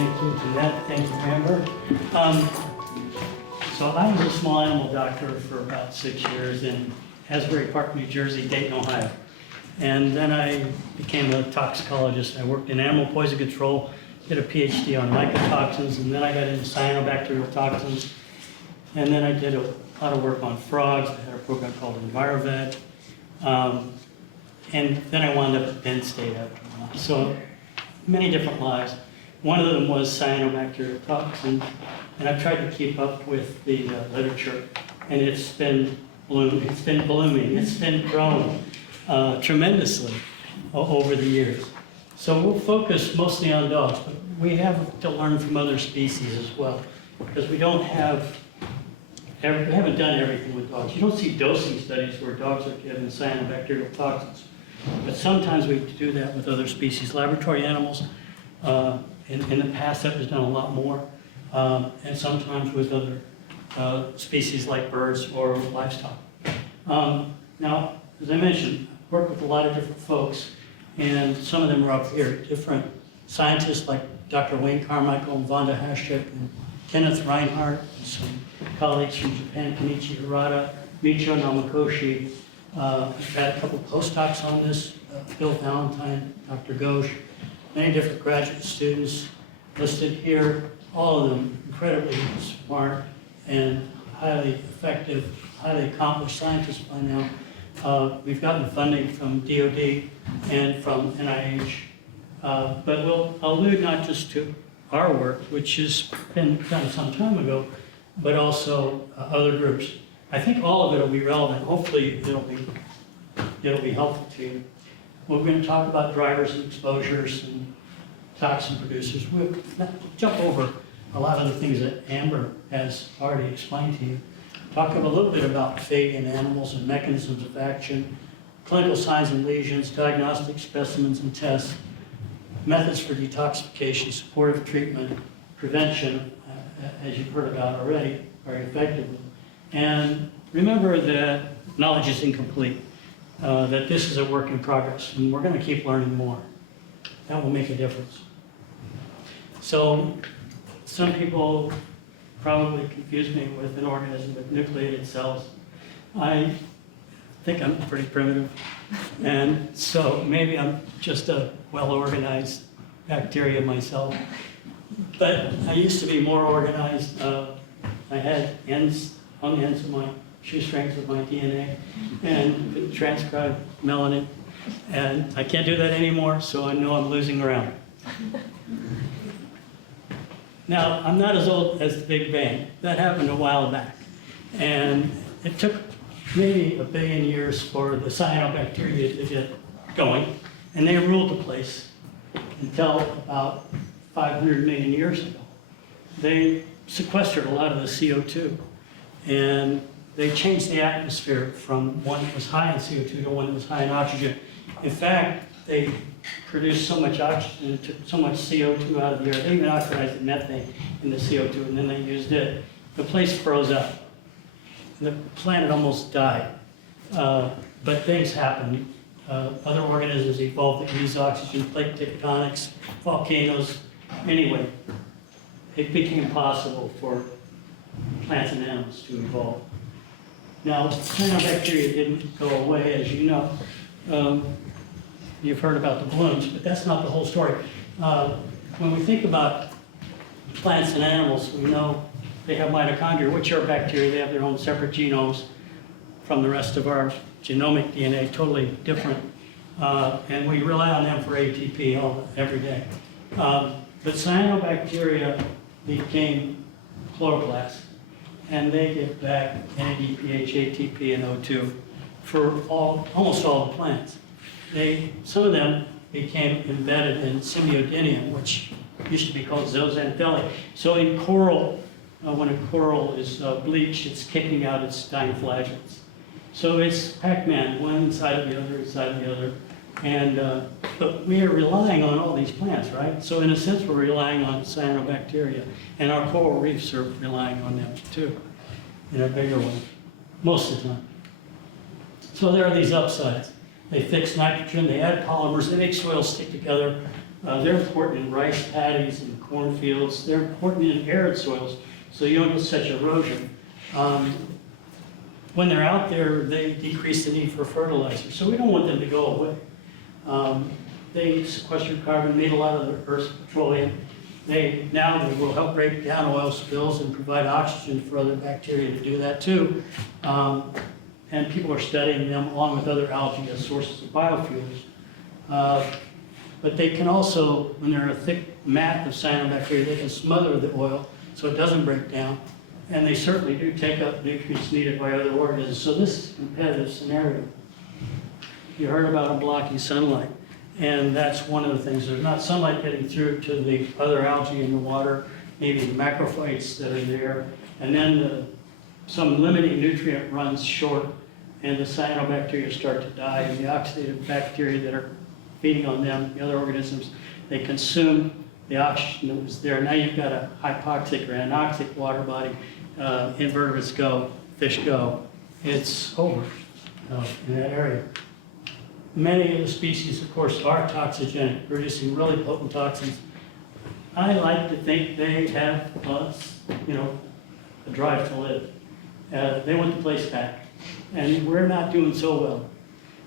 Thank you, Jeanette. Thank you, Amber. So I was a small animal doctor for about 6 years in Asbury Park, New Jersey, Dayton, Ohio. And then I became a toxicologist. I worked in animal poison control, did a PhD on mycotoxins, and then I got into cyanobacterial toxins. And then I did a lot of work on frogs. I had a program called EnviroVet. And then I wound up at Penn State after a while. So many different lives. One of them was cyanobacterial toxins, and I've tried to keep up with the literature, and it's been blooming, it's been growing tremendously over the years. So we'll focus mostly on dogs, but we have to learn from other species as well, because we haven't done everything with dogs. You don't see dosing studies where dogs are given cyanobacterial toxins, but sometimes we do that with other species, laboratory animals. In the past, that was done a lot more, and sometimes with other species like birds or livestock. Now, as I mentioned, I work with a lot of different folks, and some of them are up here, different scientists like Dr. Wayne Carmichael and Vonda Hashik and Kenneth Reinhardt, and some colleagues from Japan, Kenichi Hirata, Michio Namakoshi. I've had a couple postdocs on this, Bill Valentine, Dr. Ghosh, many different graduate students listed here, all of them incredibly smart and highly effective, highly accomplished scientists by now. We've gotten funding from DOD and from NIH, but I'll allude not just to our work, which has been done some time ago, but also other groups. I think all of it will be relevant. Hopefully it'll be helpful to you. We're going to talk about drivers and exposures and toxin producers. We'll jump over a lot of the things that Amber has already explained to you. Talk a little bit about fate in animals and mechanisms of action, clinical signs and lesions, diagnostic specimens and tests, methods for detoxification, supportive treatment, prevention, as you've heard about already, very effectively. And remember that knowledge is incomplete, that this is a work in progress, and we're going to keep learning more. That will make a difference. So some people probably confuse me with an organism with nucleated cells. I think I'm pretty primitive, and so maybe I'm just a well-organized bacteria myself. But I used to be more organized. I had ends on the ends of my shoestrings of my DNA and could transcribe melanin, and I can't do that anymore, so I know I'm losing ground. Now, I'm not as old as the Big Bang. That happened a while back. And it took maybe 1 billion years for the cyanobacteria to get going. And they ruled the place until about 500 million years ago. They sequestered a lot of the CO2. And they changed the atmosphere from one that was high in CO2 to one that was high in oxygen. In fact, they produced so much oxygen, took so much CO2 out of the air. They even oxidized the methane in the CO2, and then they used it. The place froze up. The planet almost died. But things happened. Other organisms evolved that use oxygen, plate tectonics, volcanoes. Anyway, it became possible for plants and animals to evolve. Now, cyanobacteria didn't go away, as you know. You've heard about the blooms, but that's not the whole story. When we think about plants and animals, we know they have mitochondria, which are bacteria. They have their own separate genomes from the rest of our genomic DNA, totally different. And we rely on them for ATP every day. But cyanobacteria became chloroplasts, and they give back NADPH, ATP, and O2 for almost all the plants. Some of them became embedded in Symbiodinium, which used to be called zooxanthellae. So in coral, when a coral is bleached, it's kicking out its dying flagellates. So it's Pac-Man, one inside of the other, inside of the other. And, but we are relying on all these plants, right? So in a sense, we're relying on cyanobacteria. And our coral reefs are relying on them too, in a bigger way, most of the time. So there are these upsides. They fix nitrogen, they add polymers, they make soils stick together. They're important in rice paddies and cornfields. They're important in arid soils, so you don't get such erosion. When they're out there, they decrease the need for fertilizer, so we don't want them to go away. They sequester carbon, made a lot of the Earth's petroleum. They will help break down oil spills and provide oxygen for other bacteria to do that too. And people are studying them along with other algae as sources of biofuels. But they can also, when they're a thick mat of cyanobacteria, they can smother the oil so it doesn't break down. And they certainly do take up nutrients needed by other organisms. So this is a competitive scenario. You heard about them blocking sunlight. And that's one of the things. There's not sunlight getting through to the other algae in the water, maybe the macrophytes that are there. And then some limiting nutrient runs short, and the cyanobacteria start to die. And the oxidative bacteria that are feeding on them, the other organisms, they consume the oxygen that was there. Now you've got a hypoxic or anoxic water body. Invertebrates go, fish go. It's over in that area. Many of the species, of course, are toxigenic, producing really potent toxins. I like to think they have, a drive to live. They want the place back. And we're not doing so well.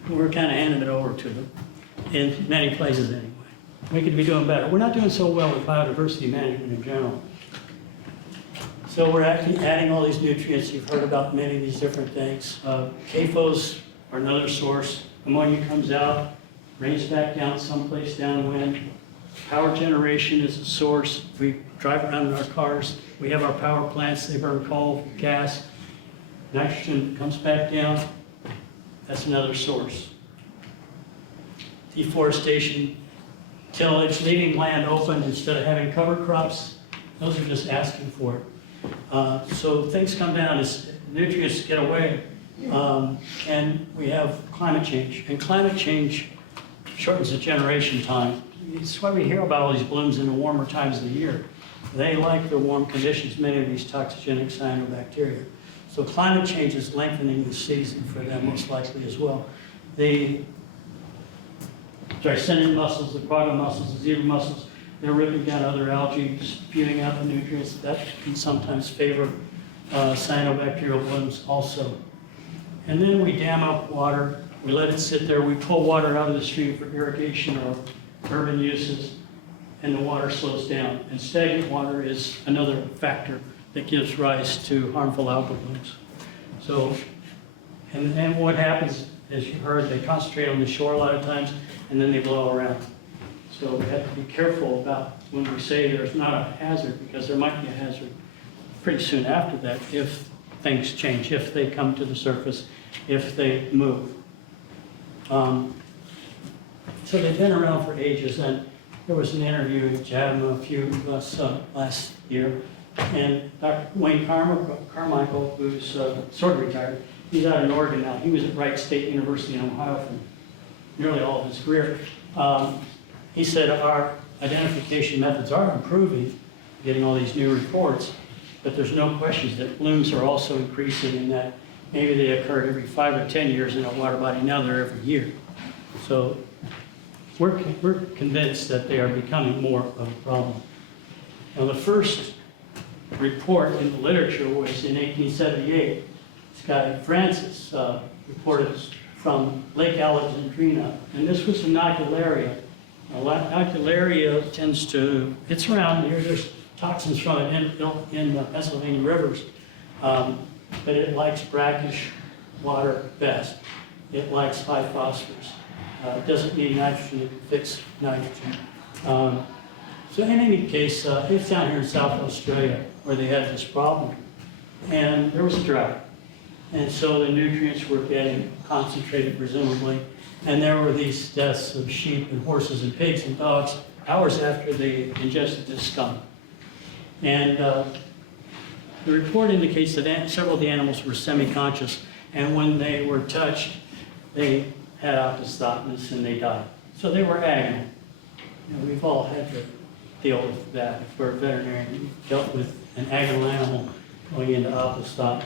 We're kind of handing it over to them, in many places anyway. We could be doing better. We're not doing so well with biodiversity management in general. So we're actually adding all these nutrients. You've heard about many of these different things. CAFOs are another source. Ammonia comes out, rains back down someplace downwind. Power generation is a source. We drive around in our cars. We have our power plants. They burn coal, gas. Nitrogen comes back down. That's another source. Deforestation, tillage, leaving land open instead of having cover crops. Those are just asking for it. So things come down as nutrients get away. And we have climate change. And climate change shortens the generation time. It's why we hear about all these blooms in the warmer times of the year. They like the warm conditions, many of these toxigenic cyanobacteria. So climate change is lengthening the season for them most likely as well. The Dreissenian mussels, the quagga mussels, the zebra mussels, they're ripping down other algae, spewing out the nutrients. That can sometimes favor cyanobacterial blooms also. And then we dam up water, we let it sit there, we pull water out of the stream for irrigation or urban uses, and the water slows down. And stagnant water is another factor that gives rise to harmful algal blooms. So, and then what happens, as you heard, they concentrate on the shore a lot of times, and then they blow around. So we have to be careful about when we say there's not a hazard, because there might be a hazard pretty soon after that if things change, if they come to the surface, if they move. So they've been around for ages, and there was an interview with JADM last year, and Dr. Wayne Carmichael, who's sort of retired, he's out in Oregon now. He was at Wright State University in Ohio for nearly all of his career. He said our identification methods are improving, getting all these new reports, but there's no questions that blooms are also increasing in that maybe they occurred every 5 or 10 years in a water body, now they're every year. So we're convinced that they are becoming more of a problem. Now the first report in the literature was in 1878. This guy Francis reported from Lake Alexandrina, and this was inocularia. Inocularia tends to, it's around here, there's toxins from it in the Pennsylvania rivers, but it likes brackish water best. It likes high phosphorus. It doesn't need nitrogen, it can fix nitrogen. So in any case, it's down here in South Australia where they had this problem. And there was a drought. And so the nutrients were getting concentrated, presumably. And there were these deaths of sheep and horses and pigs and dogs hours after they ingested this scum. And the report indicates that several of the animals were semi-conscious, and when they were touched, they had opisthotomus and they died. So they were agonal. You know, we've all had to deal with that. If we're a veterinarian, we've dealt with an agonal animal going into opisthotomus.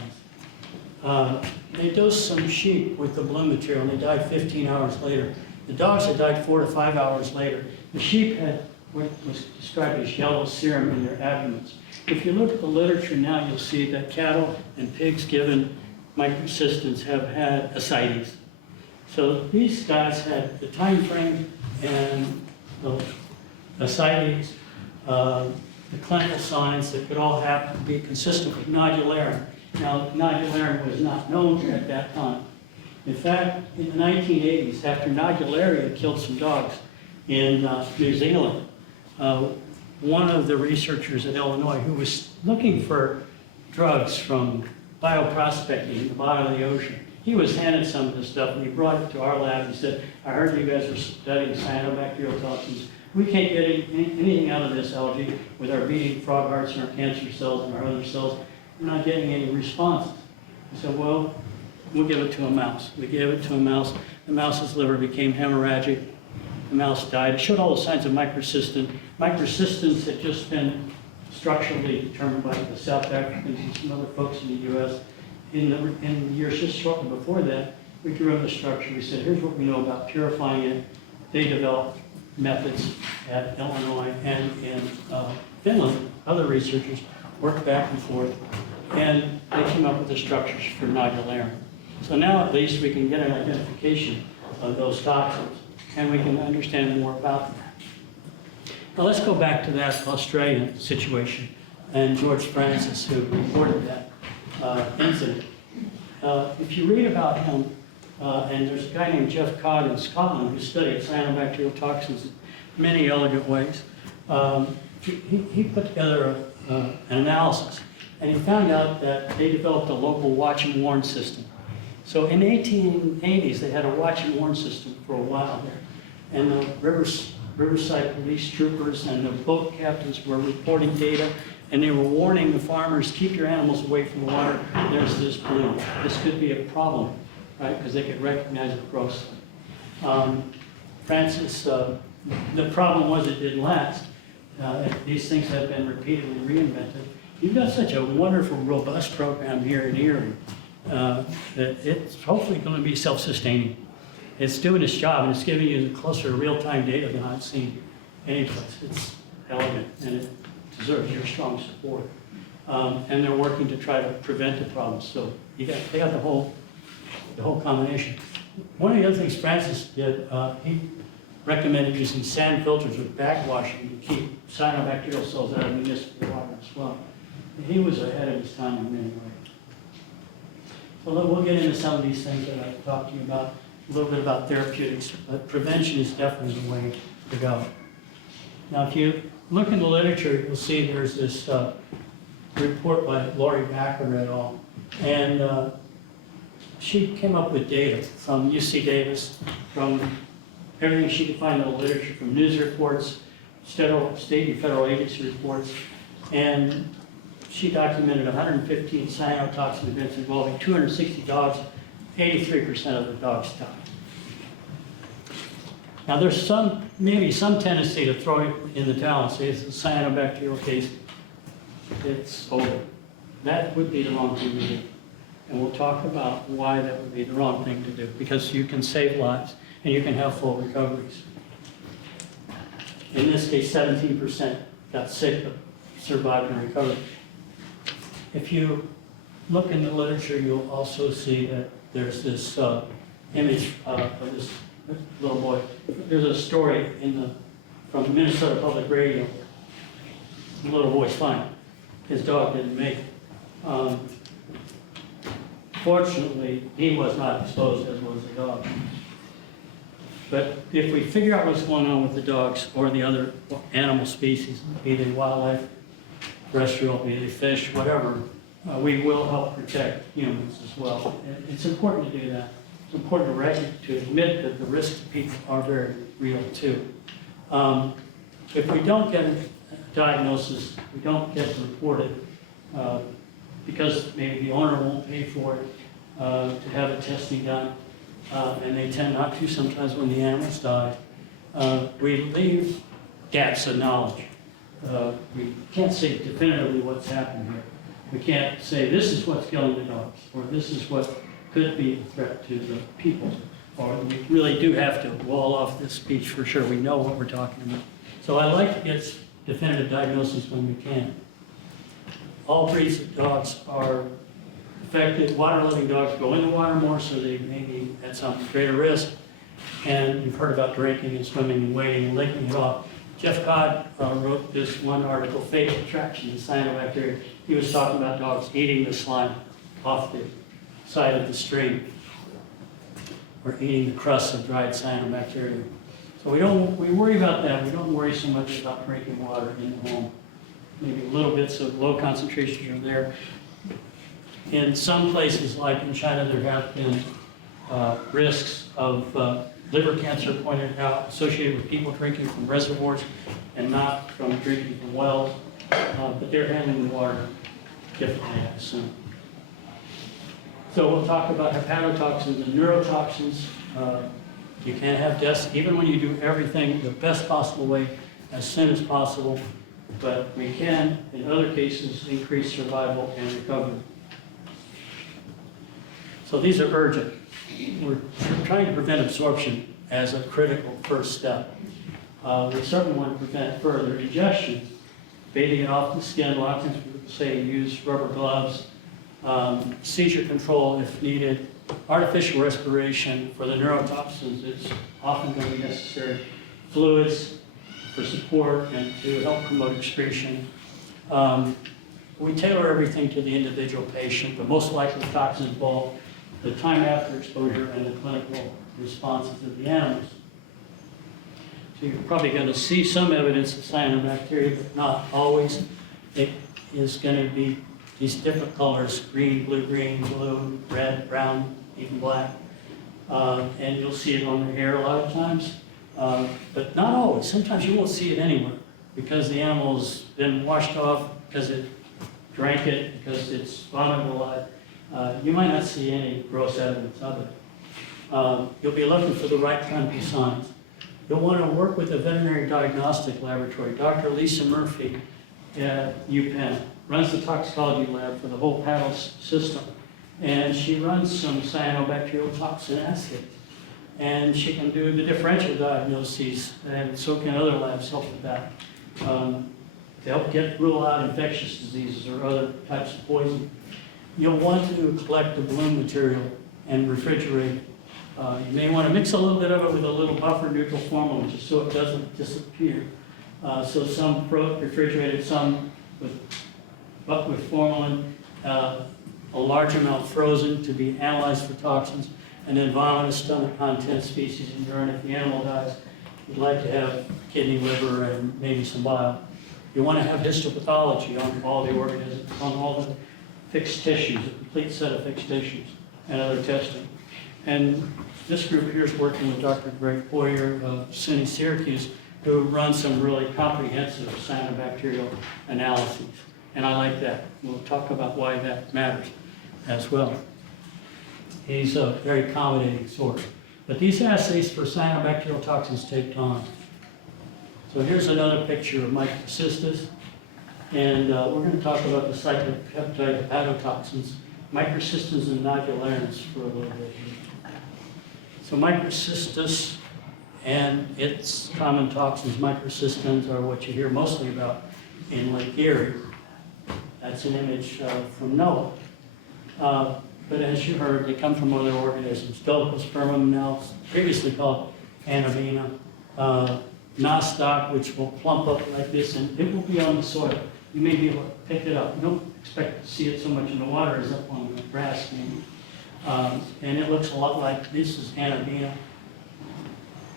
They dosed some sheep with the bloom material, and they died 15 hours later. The dogs had died 4 to 5 hours later. The sheep had what was described as yellow serum in their abdomens. If you look at the literature now, you'll see that cattle and pigs given microcystins have had ascites. So these guys had the time frame and the ascites, the clinical signs that could all happen to be consistent with nodularum. Now, nodularum was not known at that time. In fact, in the 1980s, after nodularia killed some dogs in New Zealand, one of the researchers at Illinois who was looking for drugs from bioprospecting in the bottom of the ocean, he was handed some of this stuff and he brought it to our lab and said, I heard you guys were studying cyanobacterial toxins. We can't get anything out of this algae with our beating frog hearts and our cancer cells and our other cells. We're not getting any responses. I said, well, we'll give it to a mouse. We gave it to a mouse. The mouse's liver became hemorrhagic. The mouse died. It showed all the signs of microcystin. Microcystins had just been structurally determined by the South Africans and some other folks in the U.S. In the years just shortly before that, we drew up the structure. We said, here's what we know about purifying it. They developed methods at Illinois and in Finland. Other researchers worked back and forth, and they came up with the structures for nodularum. So now at least we can get an identification of those toxins, and we can understand more about that. Now let's go back to that Australian situation and George Francis, who reported that incident. If you read about him, and there's a guy named Jeff Codd in Scotland who studied cyanobacterial toxins in many elegant ways. He put together an analysis, and he found out that they developed a local watch and warn system. So in the 1880s, they had a watch and warn system for a while there. And the Riverside police troopers and the boat captains were reporting data, and they were warning the farmers, keep your animals away from the water. There's this bloom. This could be a problem, right? Because they could recognize it grossly. Francis, the problem was it didn't last. These things have been repeatedly reinvented. You've got such a wonderful, robust program here in Erie that it's hopefully going to be self-sustaining. It's doing its job, and it's giving you closer real-time data than I've seen anyplace. It's elegant, and it deserves your strong support. And they're working to try to prevent the problem. So they got the whole combination. One of the other things Francis did, he recommended using sand filters with backwashing to keep cyanobacterial cells out of municipal water as well. He was ahead of his time in many ways. So we'll get into some of these things that I've talked to you about, a little bit about therapeutics, but prevention is definitely the way to go. Now, if you look in the literature, you'll see there's this report by Laurie Backer et al. And she came up with data from UC Davis, from everything she could find in the literature, from news reports, state and federal agency reports, and she documented 115 cyanotoxin events involving 260 dogs. 83% of the dogs died. Now there's maybe some tendency to throw it in the towel and say it's a cyanobacterial case. It's over. That would be the wrong thing to do. And we'll talk about why that would be the wrong thing to do, because you can save lives and you can have full recoveries. In this case, 17% got sick but survived and recovered. If you look in the literature, you'll also see that there's this image of this little boy. There's a story from Minnesota Public Radio. The little boy's fine. His dog didn't make it. Fortunately, he was not exposed, as was the dog. But if we figure out what's going on with the dogs or the other animal species, be they wildlife, terrestrial, be they fish, whatever, we will help protect humans as well. It's important to do that. It's important to admit that the risks to people are very real too. If we don't get a diagnosis, we don't get to report it, because maybe the owner won't pay for it, to have the testing done, and they tend not to sometimes when the animals die, we leave gaps of knowledge. We can't say definitively what's happened here. We can't say this is what's killing the dogs, or this is what could be a threat to the people. or we really do have to wall off this speech for sure. We know what we're talking about. So I like to get definitive diagnosis when we can. All breeds of dogs are affected. Water-loving dogs go in the water more, so they may be at some greater risk. And you've heard about drinking and swimming and wading and licking it off. Jeff Codd wrote this one article, Fatal Attraction in Cyanobacteria. He was talking about dogs eating the slime off the side of the stream, or eating the crusts of dried cyanobacteria. So we worry about that. We don't worry so much about drinking water in the home. Maybe little bits of low concentrations are there. In some places, like in China, there have been risks of liver cancer pointed out associated with people drinking from reservoirs and not from drinking from wells, but they're handling the water differently, I assume. So we'll talk about hepatotoxins and neurotoxins. You can't have deaths, even when you do everything the best possible way, as soon as possible, but we can, in other cases, increase survival and recovery. So these are urgent. We're trying to prevent absorption as a critical first step. We certainly want to prevent further ingestion, bathing it off the skin. A lot of times people say use rubber gloves, seizure control if needed, artificial respiration for the neurotoxins. It's often going to be necessary. Fluids for support and to help promote excretion. We tailor everything to the individual patient, but most likely toxins involve the time after exposure and the clinical responses of the animals. So you're probably going to see some evidence of cyanobacteria, but not always. It is going to be these different colors, green, blue-green, blue, red, brown, even black. And you'll see it on the hair a lot of times, but not always. Sometimes you won't see it anywhere because the animal's been washed off, because it drank it, because it's vomited alive. You might not see any gross evidence of it. You'll be looking for the right clinical signs. You'll want to work with a veterinary diagnostic laboratory. Dr. Lisa Murphy at UPenn runs the toxicology lab for the whole paddle system. And she runs some cyanobacterial toxin assays. And she can do the differential diagnoses, and so can other labs help with that. To help rule out infectious diseases or other types of poison. You'll want to collect the bloom material and refrigerate it. You may want to mix a little bit of it with a little buffer neutral formalin just so it doesn't disappear. So some refrigerated, some with formalin, a large amount frozen to be analyzed for toxins, and then violent stomach content, species in urine. If the animal dies, you'd like to have kidney, liver, and maybe some bile. You want to have histopathology on all the organisms, on all the fixed tissues, a complete set of fixed tissues, and other testing. And this group here is working with Dr. Greg Boyer of SUNY Syracuse, who runs some really comprehensive cyanobacterial analyses. And I like that. We'll talk about why that matters as well. He's a very accommodating source. But these assays for cyanobacterial toxins take time. So here's another picture of microcystis. And we're going to talk about the cyclic peptide hepatotoxins, microcystis and nodularis for a little bit here. So microcystis and its common toxins, microcystins, are what you hear mostly about in Lake Erie. That's an image from NOAA. But as you heard, they come from other organisms. Dolichospermum, now previously called Anavina. Nostoc, which will plump up like this, and it will be on the soil. You may be able to pick it up. You don't expect to see it so much in the water as up on the grass. And it looks a lot like, this is Anavina.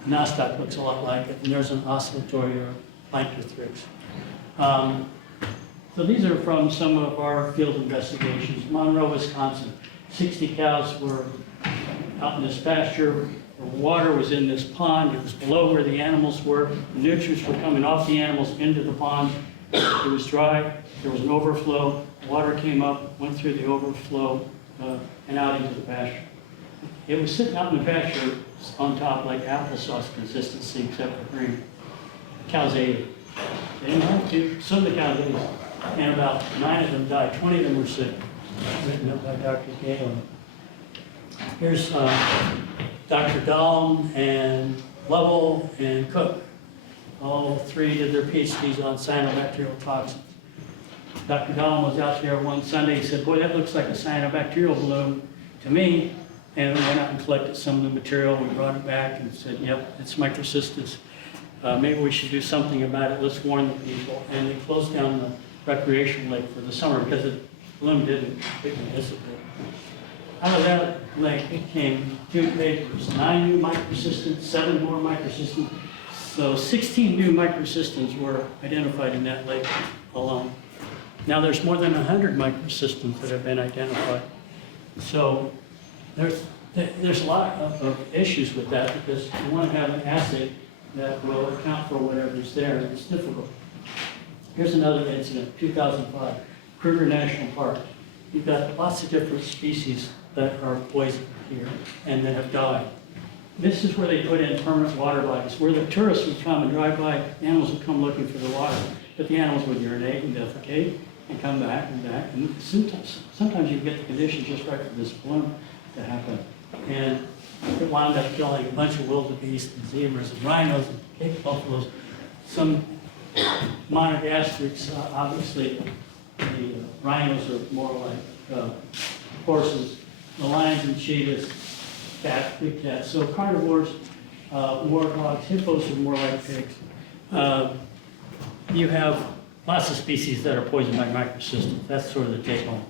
Nostoc looks a lot like it, and there's an oscillatory or Planktothrix. So these are from some of our field investigations. Monroe, Wisconsin. 60 cows were out in this pasture. The water was in this pond. It was below where the animals were. The nutrients were coming off the animals into the pond. It was dry. There was an overflow. Water came up, went through the overflow, and out into the pasture. It was sitting out in the pasture on top like applesauce consistency, except for green. Cows ate it. They didn't have to. Some of the cows ate it. And about 9 of them died. 20 of them were sick. Written up by Dr. Galen. Here's Dr. Dahlm and Lovell and Cook. All three did their PhDs on cyanobacterial toxins. Dr. Dahlm was out there one Sunday. He said, boy, that looks like a cyanobacterial balloon to me. And we went out and collected some of the material. We brought it back and said, yep, it's microcystis. Maybe we should do something about it. Let's warn the people. And they closed down the recreational lake for the summer because the balloon didn't dissipate. Out of that lake, it came 2 papers, 9 new microcystins, 7 more microcystins. So 16 new microcystins were identified in that lake alone. Now there's more than 100 microcystins that have been identified. So there's a lot of issues with that because you want to have an assay that will account for whatever's there, and it's difficult. Here's another incident, 2005, Kruger National Park. You've got lots of different species that are poisoned here and that have died. This is where they put in permanent water bodies, where the tourists would come and drive by, animals would come looking for the water, but the animals would urinate and defecate and come back and back, and sometimes you get the conditions just right for this bloom to happen. And it wound up killing a bunch of wildebeest and zebras and rhinos and Cape buffaloes, some monogastrics, obviously the rhinos are more like horses, the lions and cheetahs, cats, big cats. So carnivores, warthogs, hippos are more like pigs. You have lots of species that are poisoned by microcystins. That's sort of the take home.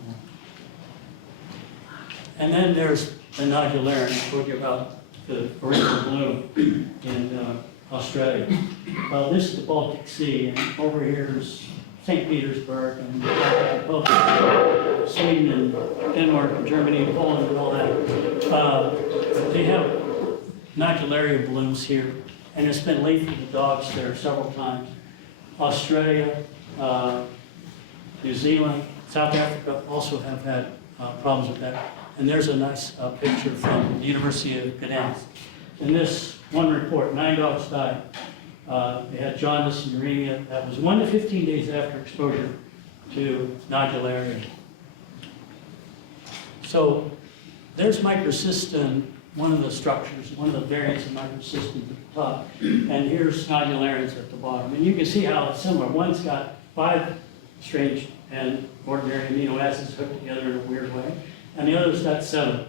And then there's the nodularin. I told you about the original bloom in Australia. Well, this is the Baltic Sea, and over here is St. Petersburg and Sweden and Denmark and Germany and Poland and all that. They have nodularia blooms here, and it's been lethal to dogs there several times. Australia, New Zealand, South Africa also have had problems with that. And there's a nice picture from the University of Gdańsk. In this one report, 9 dogs died. They had jaundice and uremia. That was 1 to 15 days after exposure to nodularia. So there's microcystin, one of the structures, one of the variants of microcystin at the top. And here's nodularians at the bottom. And you can see how it's similar. One's got 5 strange and ordinary amino acids hooked together in a weird way, and the other's got 7.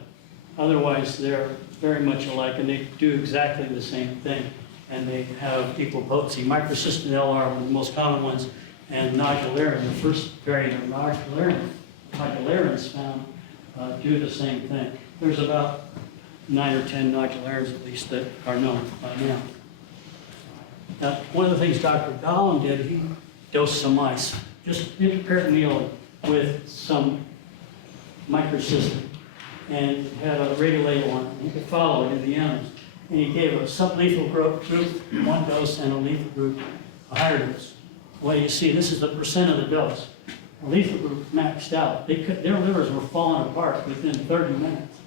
Otherwise, they're very much alike, and they do exactly the same thing, and they have equal potency. Microcystin LR, one of the most common ones, and nodularin, the first variant of nodularians found, do the same thing. There's about 9 or 10 nodularians at least that are known by now. Now, one of the things Dr. Dahlm did, he dosed some mice, just intraperitoneally with some microcystin, and had a radiolabel on it. You could follow it in the animals. And he gave a sublethal group 1 dose and a lethal group a higher dose. Well, you see, this is the percent of the dose. The lethal group maxed out. Their livers were falling apart within 30 minutes,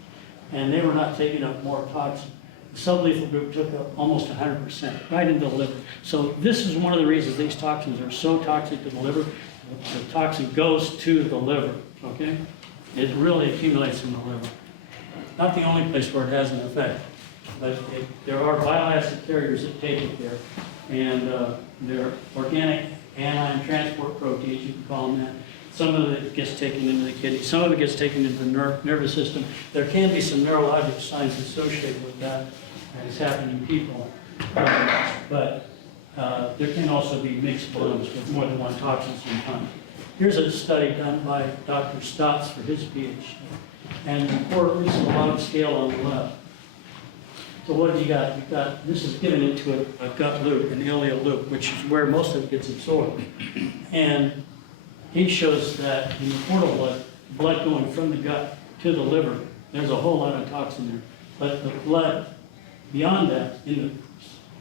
and they were not taking up more toxin. The sublethal group took up almost 100%, right into the liver. So this is one of the reasons these toxins are so toxic to the liver. The toxin goes to the liver, okay? It really accumulates in the liver. Not the only place where it has an effect, but there are bile acid carriers that take it there, and they're organic anion transport proteins, you can call them that. Some of it gets taken into the kidney, some of it gets taken into the nervous system. There can be some neurologic signs associated with that, and it's happening in people. But there can also be mixed blooms with more than one toxin sometimes. Here's a study done by Dr. Stotts for his PhD, and the report is a log scale on the left. So what have you got? You've got, this is given into a gut loop, an ileal loop, which is where most of it gets absorbed. And he shows that in the portal blood going from the gut to the liver, there's a whole lot of toxin there. But the blood beyond that, in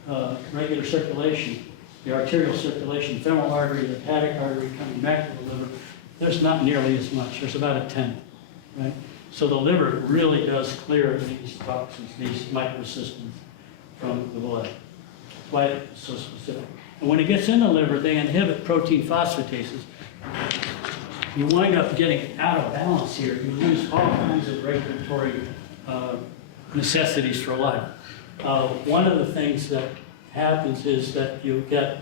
the regular circulation, the arterial circulation, femoral artery, the hepatic artery coming back to the liver, there's not nearly as much. There's about a 10th, right? So the liver really does clear these toxins, these microcystins from the blood. That's why it's so specific. And when it gets in the liver, they inhibit protein phosphatases. You wind up getting out of balance here. You lose all kinds of regulatory necessities for life. One of the things that happens is that you get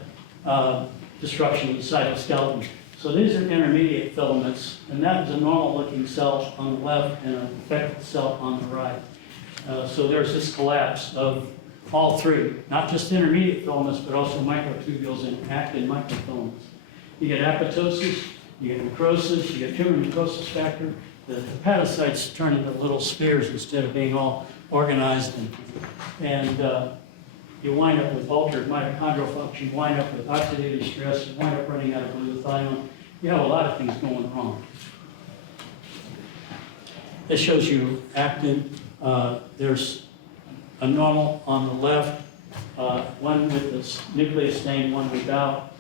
disruption of the cytoskeleton. So these are intermediate filaments, and that is a normal-looking cell on the left and an affected cell on the right. So there's this collapse of all three, not just intermediate filaments, but also microtubules and actin microfilaments. You get apoptosis, you get necrosis, you get tumor necrosis factor. The hepatocytes turn into little spheres instead of being all organized, and you wind up with altered mitochondrial function, you wind up with oxidative stress, you wind up running out of glutathione. You have a lot of things going wrong. This shows you actin. There's a normal on the left, one with this nucleus stain, one without.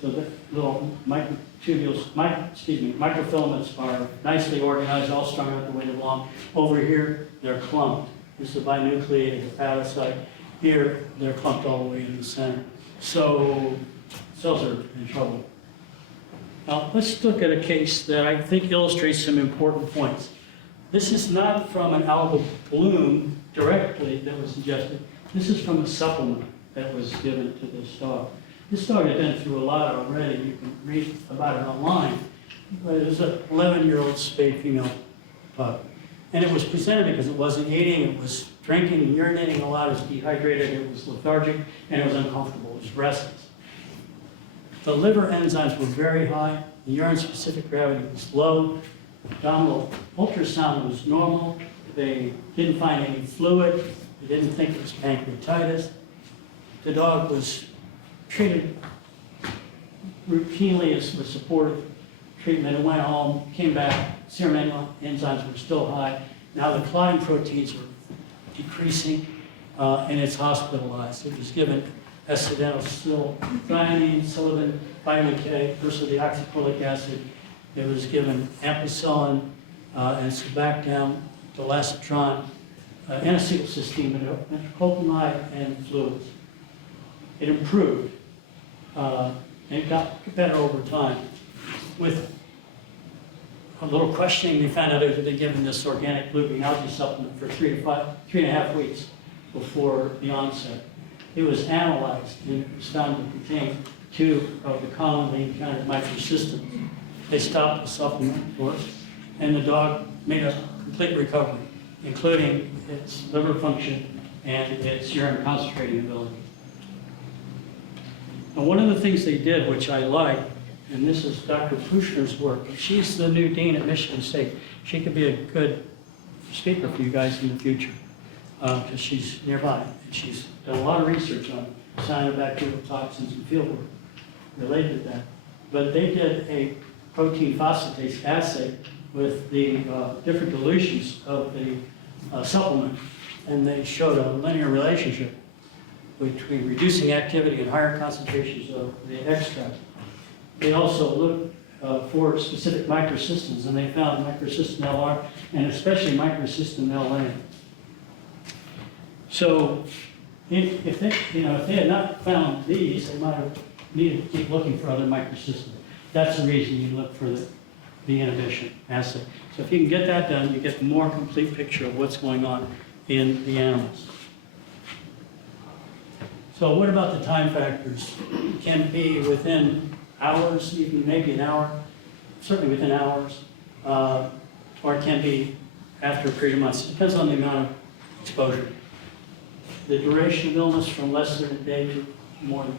So the little microtubules, microfilaments are nicely organized, all strung out the way they belong. Over here, they're clumped. This is a binucleated hepatocyte. Here, they're clumped all the way in the center. So cells are in trouble. Now, let's look at a case that I think illustrates some important points. This is not from an algal bloom directly that was ingested. This is from a supplement that was given to this dog. This dog had been through a lot already. You can read about it online. But it was an 11-year-old spayed female pup. And it was presented because it wasn't eating, it was drinking and urinating a lot, it was dehydrated, it was lethargic, and it was uncomfortable, it was restless. The liver enzymes were very high, the urine-specific gravity was low, abdominal ultrasound was normal, they didn't find any fluid, they didn't think it was pancreatitis. The dog was treated routinely with supportive treatment. It went home, came back, serum enzymes were still high. Now the clotting proteins were decreasing, and it's hospitalized. It was given acetylcysteine, Sullivan, vitamin K, ursodeoxycholic acid. It was given ampicillin and surfactant, dilacetron, N-acetylcysteine, metoclopramide, and fluids. It improved. And it got better over time. With a little questioning, they found out it had been given this organic blue-green algae supplement for 3.5 weeks before the onset. It was analyzed and it was found to contain 2 of the commonly encountered microsystems. They stopped the supplement, of course, and the dog made a complete recovery, including its liver function and its urine concentrating ability. And one of the things they did, which I like, and this is Dr. Pushner's work. She's the new dean at Michigan State. She could be a good speaker for you guys in the future because she's nearby. And she's done a lot of research on cyanobacterial toxins and fieldwork related to that. But they did a protein phosphatase assay with the different dilutions of the supplement, and they showed a linear relationship between reducing activity and higher concentrations of the extract. They also looked for specific microsystems, and they found microsystem LR and especially microsystem LA. So, if they had not found these, they might have needed to keep looking for other microsystems. That's the reason you look for the inhibition assay. So if you can get that done, you get a more complete picture of what's going on in the animals. So what about the time factors? It can be within hours, even maybe an hour, certainly within hours, or it can be after a period of months. It depends on the amount of exposure. The duration of illness from less than a day to more than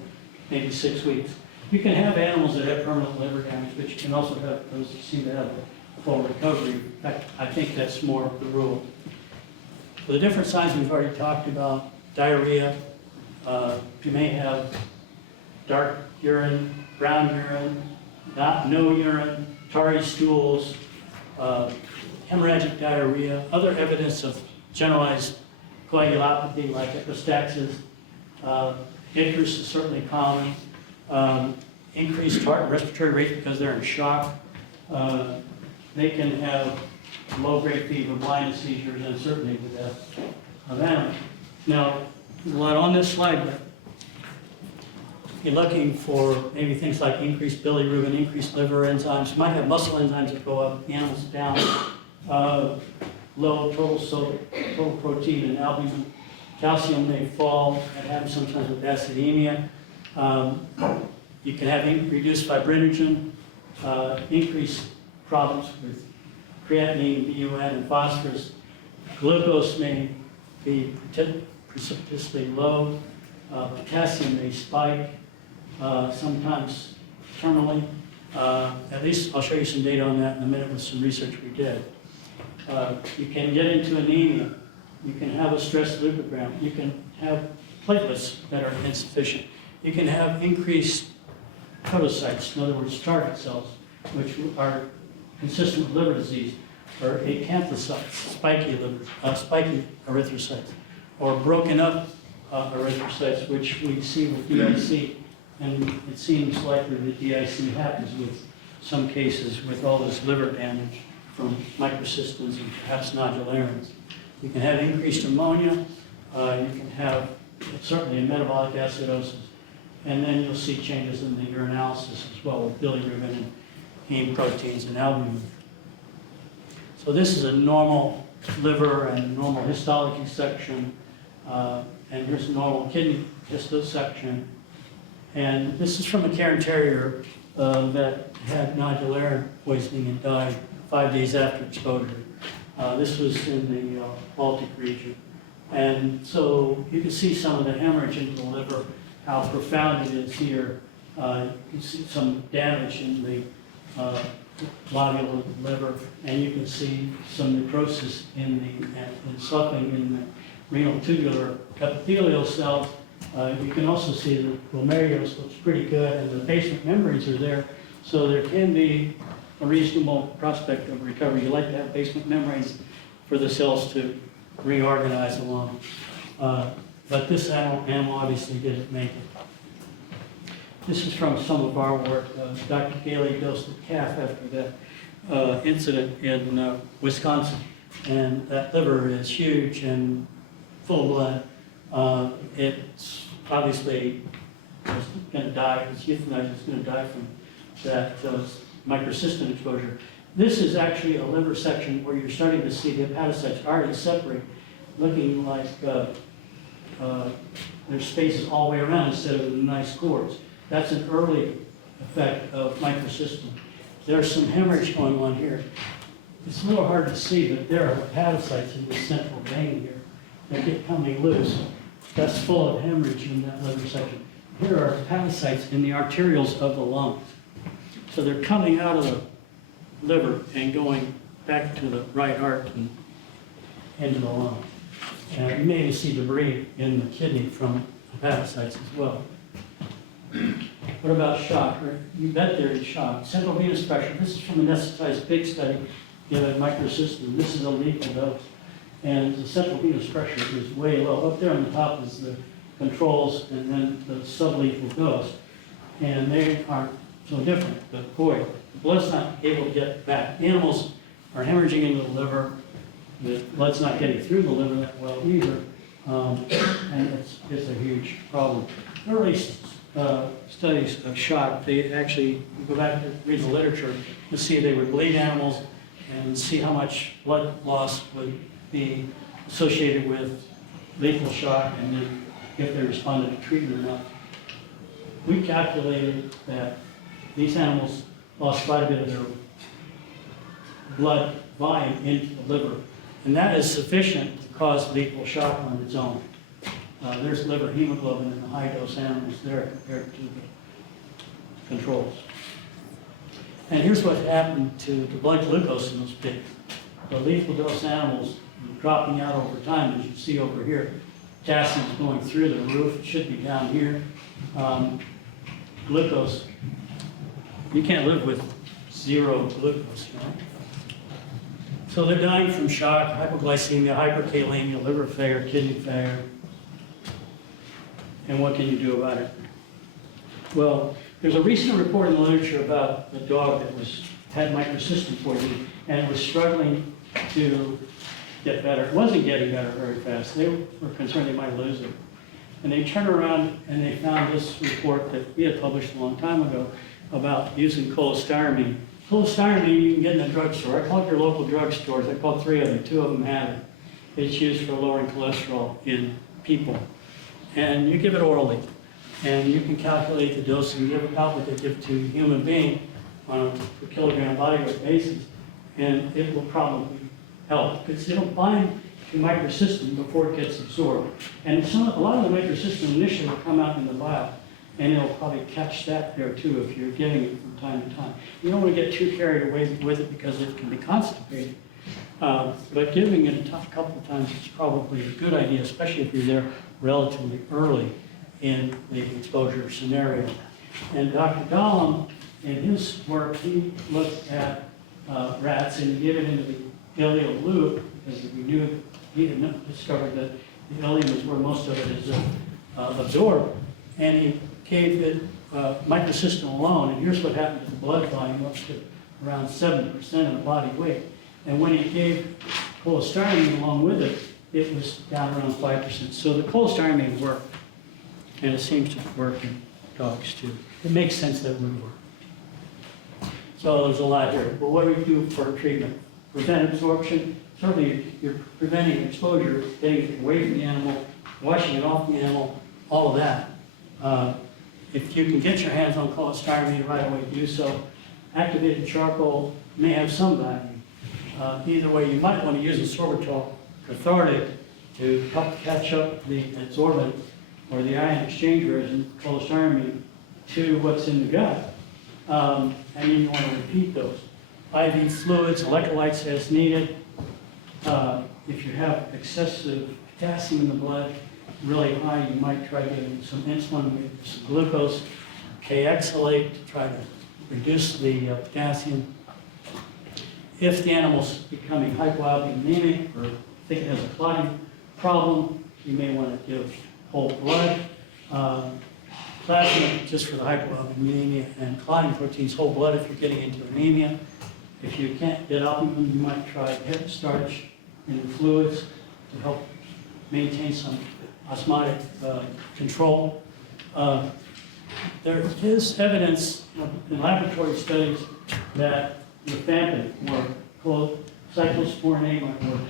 maybe 6 weeks. You can have animals that have permanent liver damage, but you can also have those that seem to have a full recovery. In fact, I think that's more of the rule. For the different signs we've already talked about, diarrhea, you may have dark urine, brown urine, no urine, tarry stools, hemorrhagic diarrhea, other evidence of generalized coagulopathy like epistaxis. Icterus is certainly common. Increased heart and respiratory rate because they're in shock. They can have low-grade fever, blindness, seizures, and certainly the death of animals. Now, there's a lot on this slide, but you're looking for maybe things like increased bilirubin, increased liver enzymes. You might have muscle enzymes that go up, the animals down. low total protein and albumin. Calcium may fall, and happens sometimes with acidemia. You can have reduced fibrinogen, increased problems with creatinine, BUN, and phosphorus. Glucose may be precipitously low. Potassium may spike, sometimes terminally. At least I'll show you some data on that in a minute with some research we did. You can get into anemia. You can have a stress leukogram. You can have platelets that are insufficient. You can have increased podocytes, in other words, target cells, which are consistent with liver disease, or acanthocytes, spiky erythrocytes, or broken up erythrocytes, which we see with DIC. And it seems likely that DIC happens with some cases with all this liver damage from microcystins and perhaps nodularians. You can have increased ammonia. You can have certainly a metabolic acidosis. And then you'll see changes in the urinalysis as well with bilirubin and heme proteins and albumin. So this is a normal liver and normal histology section. And here's a normal kidney histosection. And this is from a Cairn Terrier that had nodular poisoning and died 5 days after exposure. This was in the Baltic region. And so you can see some of the hemorrhage into the liver, how profound it is here. You can see some damage in the lobular liver, and you can see some necrosis in the and sloughing in the renal tubular epithelial cells. You can also see the glomerulus looks pretty good, and the basement membranes are there, so there can be a reasonable prospect of recovery. You like to have basement membranes for the cells to reorganize along. But this animal obviously didn't make it. This is from some of our work. Dr. Gailey dosed a calf after that incident in Wisconsin. And that liver is huge and full of blood. It's obviously going to die. It's euthanized. It's going to die from that microcystin exposure. This is actually a liver section where you're starting to see the hepatocytes already separate, looking like there's spaces all the way around instead of nice cords. That's an early effect of microcystin. There's some hemorrhage going on here. It's a little hard to see, but there are hepatocytes in the central vein here that get coming loose. That's full of hemorrhage in that liver section. Here are hepatocytes in the arterioles of the lungs. So they're coming out of the liver and going back to the right heart and into the lung. And you may even see debris in the kidney from hepatocytes as well. What about shock? You bet there is shock. Central venous pressure. This is from an anesthetized pig study given microcystin. This is a lethal dose. And the central venous pressure is way low. Up there on the top is the controls and then the sublethal dose. And they aren't so different. But boy, the blood's not able to get back. Animals are hemorrhaging into the liver. The blood's not getting through the liver that well either. And it's a huge problem. Early studies of shock, they actually go back to read the literature to see they would bleed animals and see how much blood loss would be associated with lethal shock and then if they responded to treatment or not. We calculated that these animals lost quite a bit of their blood volume into the liver, and that is sufficient to cause lethal shock on its own. There's liver hemoglobin in the high-dose animals there compared to the controls. And here's what happened to the blood glucose in those pigs. The lethal dose animals dropping out over time, as you see over here. Potassium is going through the roof. It should be down here. Glucose, you can't live with zero glucose, you know? So they're dying from shock, hypoglycemia, hyperkalemia, liver failure, kidney failure. And what can you do about it? Well, there's a recent report in the literature about a dog that had microcystin poisoning and was struggling to get better. It wasn't getting better very fast. They were concerned they might lose it. And they turned around and they found this report that we had published a long time ago about using cholestyramine Cholestyramine you can get in the drugstore. I call it your local drugstores. I call 3 of them. 2 of them have it. It's used for lowering cholesterol in people. And you give it orally. And you can calculate the dose and give about what they give to a human being on a per kilogram body weight basis. And it will probably help because it'll bind to microcystin before it gets absorbed. And a lot of the microcystin initially will come out in the bile. And it'll probably catch that there too if you're giving it from time to time. You don't want to get too carried away with it because it can be constipated. But giving it a couple of times is probably a good idea, especially if you're there relatively early in the exposure scenario. And Dr. Gollum, in his work, he looked at rats and he gave it into the ileal loop because we knew he had discovered that the ileum is where most of it is absorbed. And he gave it microcystin alone, and here's what happened to the blood volume, up to around 70% of the body weight. And when he gave cholestyramine along with it, it was down around 5%. So the cholestyramine worked, and it seems to work in dogs too. It makes sense that it would work. So there's a lot here. But what do we do for treatment? Prevent absorption. Certainly you're preventing exposure, getting it away from the animal, washing it off the animal, all of that. If you can get your hands on cholestyramine right away, do so. Activated charcoal may have some value. Either way, you might want to use a sorbitol cathartic to help catch up the adsorbent or the ion exchange resin, cholestyramine, to what's in the gut. And then you want to repeat those. IV fluids, electrolytes as needed. If you have excessive potassium in the blood, really high, you might try getting some insulin, maybe some glucose, K-exhalate to try to reduce the potassium. If the animal's becoming hypoalbuminemic or think it has a clotting problem, you may want to give whole blood. Plasma, just for the hypoalbuminemia, and clotting proteins, whole blood if you're getting into anemia. If you can't get albumin, you might try head starch in the fluids to help maintain some osmotic control. There is evidence in laboratory studies that rifampin or cyclosporin A might work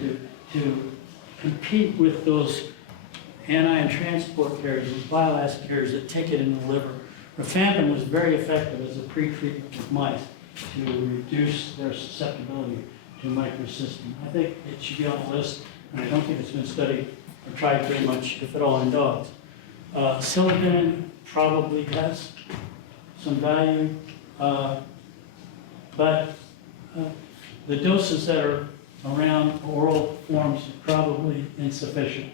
to compete with those anion transport carriers, those bile acid carriers that take it in the liver. Rifampin was very effective as a pre-treatment with mice to reduce their susceptibility to microcystin. I think it should be on the list, and I don't think it's been studied or tried very much, if at all, in dogs. Silicon probably has some value, but the doses that are around oral forms are probably insufficient.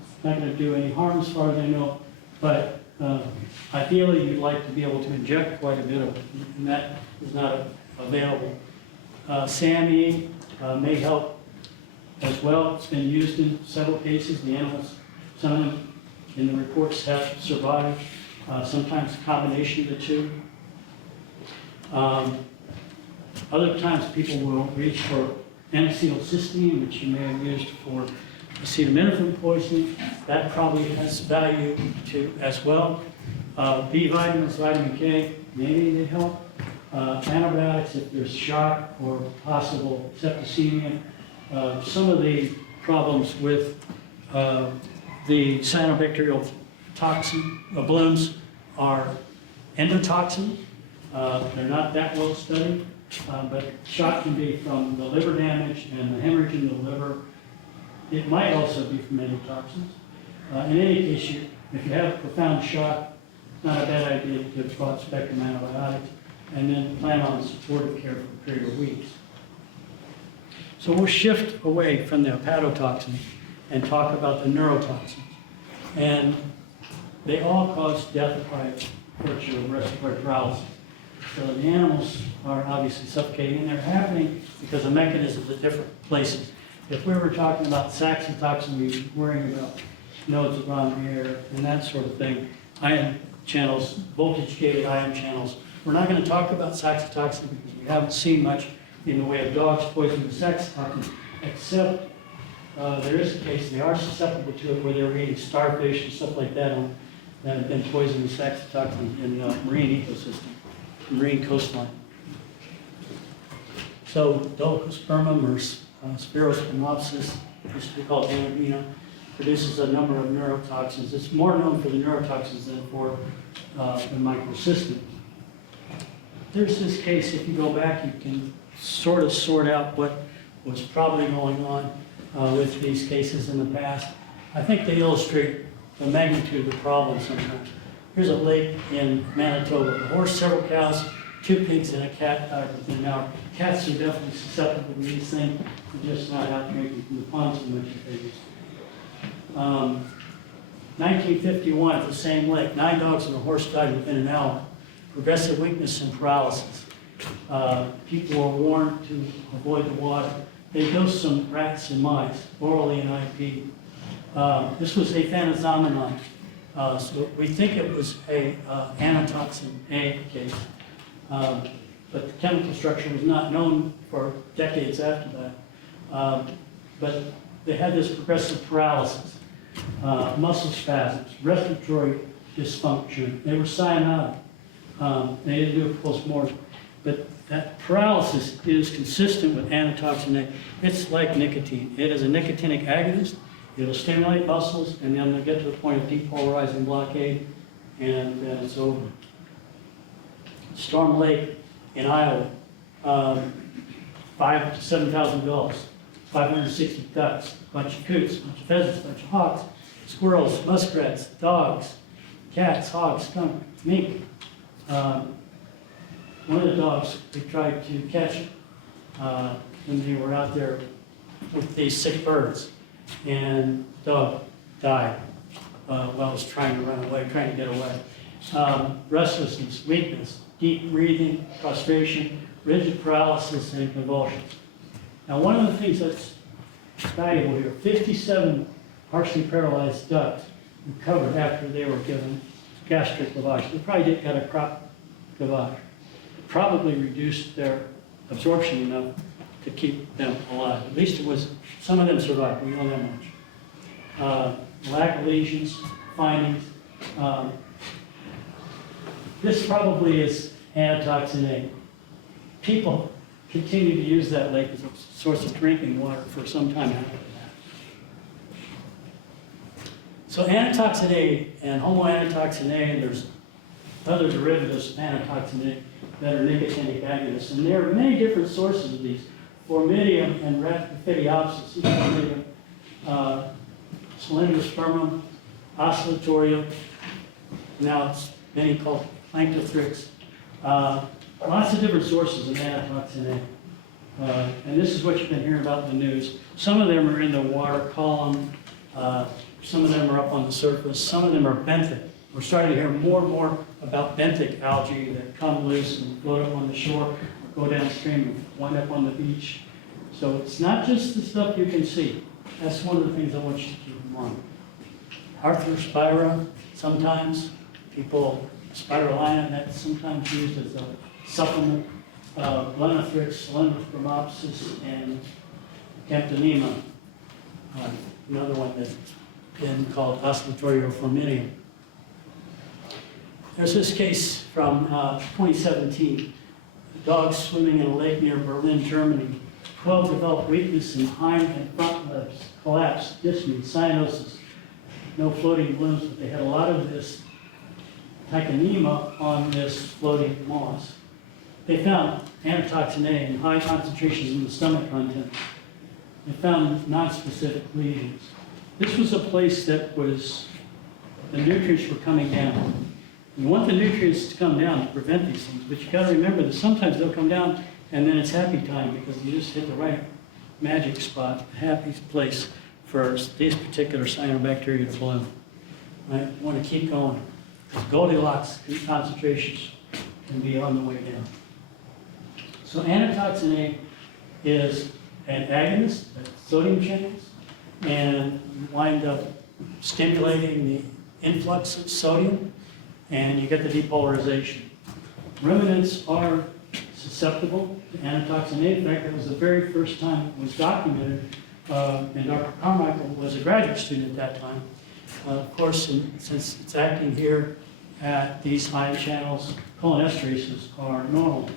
It's not going to do any harm as far as I know, but ideally you'd like to be able to inject quite a bit of it, and that is not available. SAMe may help as well. It's been used in several cases. The animals, some of them in the reports have survived, sometimes a combination of the two. Other times people will reach for N-acetylcysteine, which you may have used for acetaminophen poisoning. That probably has value too as well. B vitamins, vitamin K, maybe they help. Antibiotics if there's shock or possible septicemia. Some of the problems with the cyanobacterial toxin blooms are endotoxin. They're not that well studied, but shock can be from the liver damage and the hemorrhage in the liver. It might also be from endotoxins. In any case, if you have profound shock, it's not a bad idea to give broad spectrum antibiotics and then plan on supportive care for a period of weeks. So we'll shift away from the hepatotoxins and talk about the neurotoxins. And they all cause death by virtue of respiratory paralysis. So the animals are obviously suffocating, and they're happening because of mechanisms at different places. If we were talking about saxitoxin, we'd be worrying about nodes around the air and that sort of thing. Ion channels, voltage-gated ion channels. We're not going to talk about saxitoxin because we haven't seen much in the way of dogs poisoned with saxitoxin, except there is a case they are susceptible to it where they're eating starfish and stuff like that that have been poisoned with saxitoxin in the marine ecosystem, marine coastline. So Dolichospermum or Spirospermopsis, used to be called Anabina, produces a number of neurotoxins. It's more known for the neurotoxins than for the microcystin. There's this case, if you go back, you can sort of sort out what was probably going on with these cases in the past. I think they illustrate the magnitude of the problem sometimes. Here's a lake in Manitoba. A horse, several cows, 2 pigs, and a cat died within an hour. Cats are definitely susceptible to these things. They're just not out drinking from the pond so much as they used to. 1951, at the same lake, 9 dogs and a horse died within an hour. Progressive weakness and paralysis. People were warned to avoid the water. They dosed some rats and mice, orally and IP. This was aphanizomenon. So we think it was a anatoxin A case. But the chemical structure was not known for decades after that. But they had this progressive paralysis, muscle spasms, respiratory dysfunction. They were cyanotic. They didn't do a postmortem. But that paralysis is consistent with anatoxin A. It's like nicotine. It is a nicotinic agonist. It'll stimulate muscles, and then they'll get to the point of depolarizing blockade, and then it's over. Storm Lake in Iowa, 5,000 to 7,000 gulls, 560 ducks, a bunch of coots, a bunch of pheasants, a bunch of hawks, squirrels, muskrats, dogs, cats, hogs, skunk, mink. One of the dogs, they tried to catch it when they were out there with these sick birds, and the dog died while it was trying to run away, trying to get away. Restlessness, weakness, deep breathing, prostration, rigid paralysis, and convulsions. Now, one of the things that's valuable here, 57 partially paralyzed ducks recovered after they were given gastric lavage. They probably got a crop lavage. It probably reduced their absorption enough to keep them alive. At least it was, some of them survived, we know that much. Lack of lesions, findings. This probably is anatoxin A. People continue to use that lake as a source of drinking water for some time after that. So anatoxin A and homoanatoxin A, and there's other derivatives of anatoxin A that are nicotinic agonists. And there are many different sources of these. Formidium and Rhaphidiopsis, Cylindrospermum, Oscillatorium, now it's many called Planktothrix. Lots of different sources of anatoxin A. And this is what you've been hearing about in the news. Some of them are in the water column. Some of them are up on the surface. Some of them are benthic. We're starting to hear more and more about benthic algae that come loose and float up on the shore, or go downstream and wind up on the beach. So it's not just the stuff you can see. That's one of the things I want you to keep in mind. Arthrospira, sometimes people, spirulina, that's sometimes used as a supplement. Lenothrix, Cylindrospermopsis, and Camptonema, another one that's been called Oscillatorio formidium. There's this case from 2017. Dogs swimming in a lake near Berlin, Germany. 12 developed weakness in hind and front legs, collapse, dyspnea, cyanosis, no floating blooms, but they had a lot of this Tachinema on this floating moss. They found anatoxin A in high concentrations in the stomach contents. They found non-specific lesions. This was a place that was, the nutrients were coming down. You want the nutrients to come down to prevent these things, but you got to remember that sometimes they'll come down and then it's happy time because you just hit the right magic spot, happy place for these particular cyanobacteria to bloom. Right? You want to keep going. Goldilocks concentrations can be on the way down. So anatoxin A is an agonist at sodium channels, and you wind up stimulating the influx of sodium, and you get the depolarization. Ruminants are susceptible to anatoxin A. In fact, it was the very first time it was documented, and Dr. Carmichael was a graduate student at that time. Of course, since it's acting here at these high channels, cholinesterases are normal.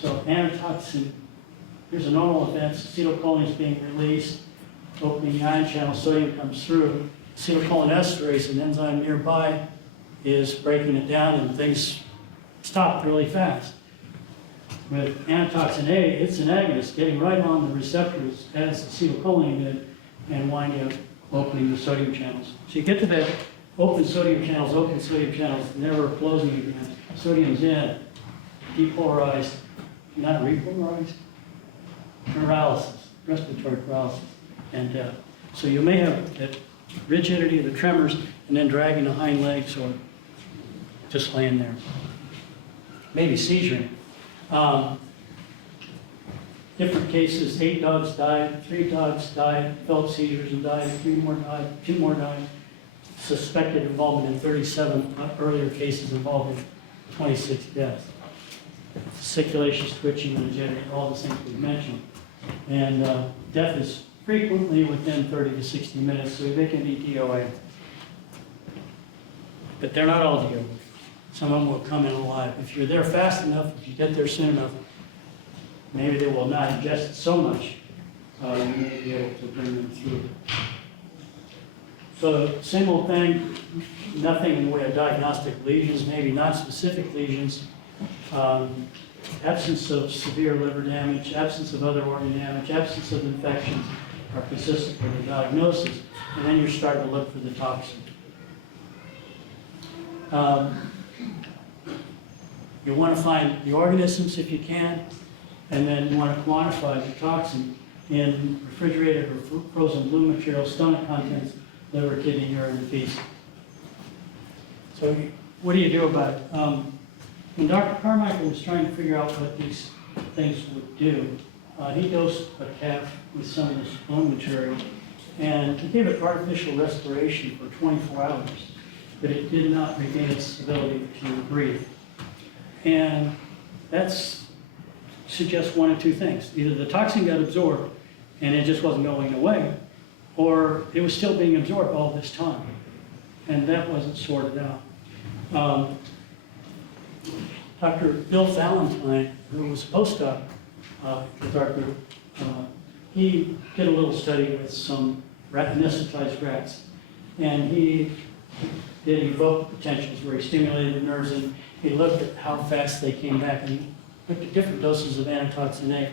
So anatoxin here's a normal event, acetylcholine is being released, opening the ion channel, sodium comes through. Acetylcholinesterase, an enzyme nearby, is breaking it down and things stop really fast. With antitoxin A, it's an agonist, getting right on the receptors as acetylcholine did and winding up opening the sodium channels. So you get to that open sodium channels, never closing again. Sodium's in, depolarized, not repolarized, paralysis, respiratory paralysis, and death. So you may have that rigidity of the tremors and then dragging the hind legs or just laying there. Maybe seizuring. Different cases, 8 dogs died, 3 dogs died, developed seizures and died, 3 more died, 2 more died. Suspected involvement in 37 earlier cases involving 26 deaths. Fasciculations, twitching, and rigidity, all the things we mentioned. And death is frequently within 30 to 60 minutes, so they can be DOA. But they're not all DOA. Some of them will come in alive. If you're there fast enough, if you get there soon enough, maybe they will not ingest so much, you may be able to bring them through. So same old thing, nothing in the way of diagnostic lesions, maybe non-specific lesions, absence of severe liver damage, absence of other organ damage, absence of infections are consistent with the diagnosis, and then you're starting to look for the toxin. You want to find the organisms if you can, and then you want to quantify the toxin in refrigerated or frozen blue material, stomach contents, liver, kidney, urine, and feces. So what do you do about it? When Dr. Carmichael was trying to figure out what these things would do, he dosed a calf with some of this bone material, and he gave it artificial respiration for 24 hours, but it did not regain its ability to breathe. And that suggests one of two things. Either the toxin got absorbed and it just wasn't going away, or it was still being absorbed all this time, and that wasn't sorted out. Dr. Bill Valentine, who was a postdoc with our group, he did a little study with some anesthetized rats, and he did evoke potentials where he stimulated the nerves, and he looked at how fast they came back, and he looked at different doses of antitoxin A.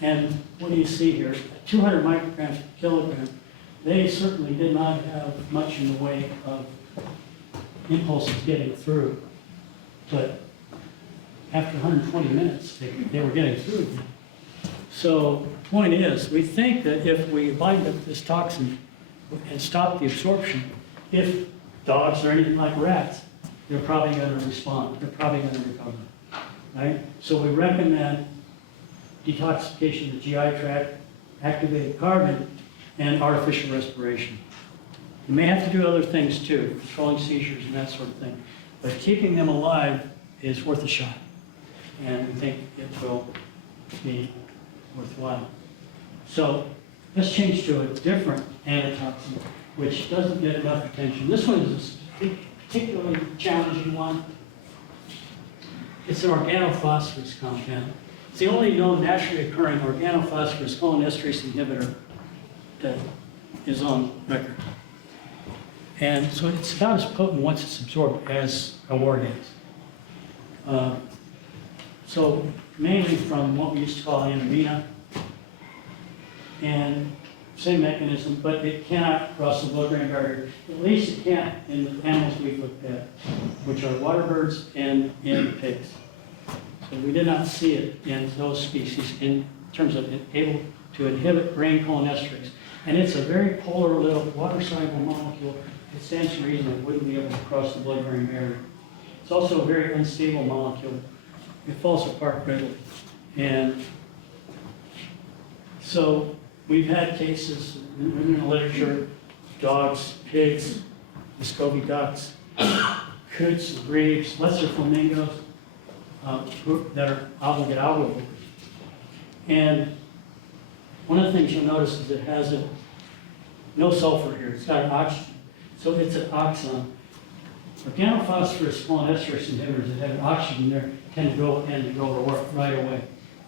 And what do you see here? 200 micrograms per kilogram. They certainly did not have much in the way of impulses getting through, but after 120 minutes, they were getting through. So the point is, we think that if we bind up this toxin and stop the absorption, if dogs or anything like rats, they're probably going to respond. They're probably going to recover, right? So we recommend detoxification of the GI tract, activated carbon, and artificial respiration. You may have to do other things too, controlling seizures and that sort of thing, but keeping them alive is worth a shot, and we think it will be worthwhile. So let's change to a different antitoxin, which doesn't get enough attention. This one is a particularly challenging one. It's an organophosphorus compound. It's the only known naturally occurring organophosphorus cholinesterase inhibitor that is on record. And so it's about as potent once it's absorbed as a wargas. So mainly from what we used to call anamina, and same mechanism, but it cannot cross the blood-brain barrier. At least it can't in the animals we've looked at, which are water birds and in pigs. So we did not see it in those species in terms of it able to inhibit brain cholinesterase. And it's a very polar little water-soluble molecule. It stands to reason it wouldn't be able to cross the blood-brain barrier. It's also a very unstable molecule. It falls apart readily. And so we've had cases in the literature, dogs, pigs, Muscovy ducks, coots, grebes, lesser flamingos, that are obligate algal. And one of the things you'll notice is it has no sulfur here. It's got an oxygen. So it's an oxon. Organophosphorus cholinesterase inhibitors that have an oxygen there tend to go and go to work right away.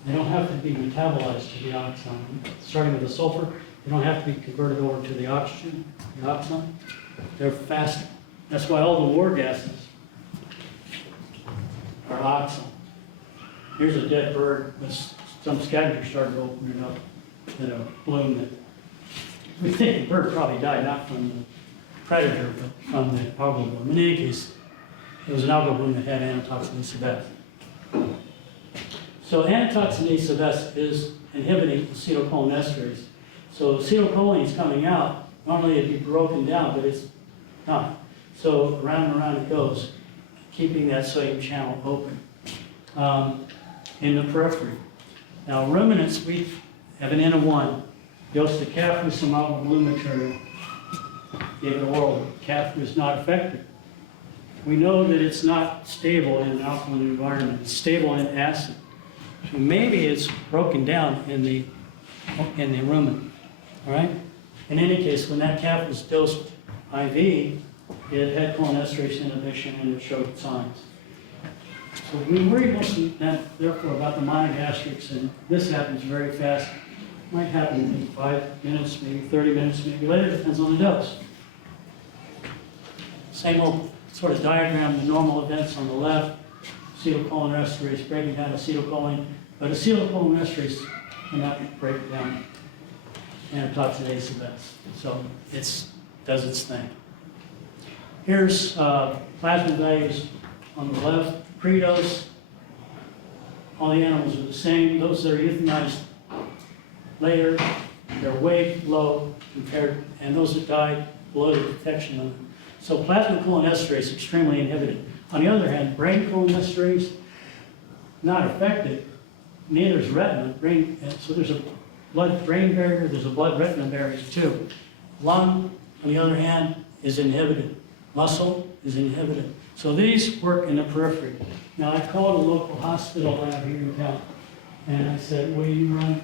They don't have to be metabolized to the oxon. Starting with the sulfur, they don't have to be converted over to the oxygen, the oxon. They're fast. That's why all the war gases are oxon. Here's a dead bird with some scavenger started opening up in a bloom that we think the bird probably died not from the predator, but from the algal bloom. In any case, it was an algal bloom that had antitoxin A sub S. So antitoxin A sub S is inhibiting acetylcholinesterase. So acetylcholine is coming out. Normally it'd be broken down, but it's not. So around and around it goes, keeping that sodium channel open in the periphery. Now ruminants, we have an N of 1. Dosed the calf with some algal bloom material, gave it oral. The calf was not affected. We know that it's not stable in an alkaline environment. It's stable in acid. So maybe it's broken down in the rumen, all right? In any case, when that calf was dosed IV, it had cholinesterase inhibition and it showed signs. So we worry mostly, therefore, about the monogastrics, and this happens very fast. It might happen in 5 minutes, maybe 30 minutes, maybe later, depends on the dose. Same old sort of diagram, the normal events on the left, acetylcholinesterase breaking down acetylcholine, but acetylcholinesterase cannot break down antitoxin A sub S. So it does its thing. Here's plasma values on the left, pre-dose. All the animals are the same. Those that are euthanized later, they're way low compared, and those that died below the detection limit. So plasma cholinesterase extremely inhibited. On the other hand, brain cholinesterase, not affected. Neither is retina. So there's a blood-brain barrier, there's a blood-retina barrier too. Lung, on the other hand, is inhibited. Muscle is inhibited. So these work in the periphery. Now I called a local hospital lab here in town, and I said, will you run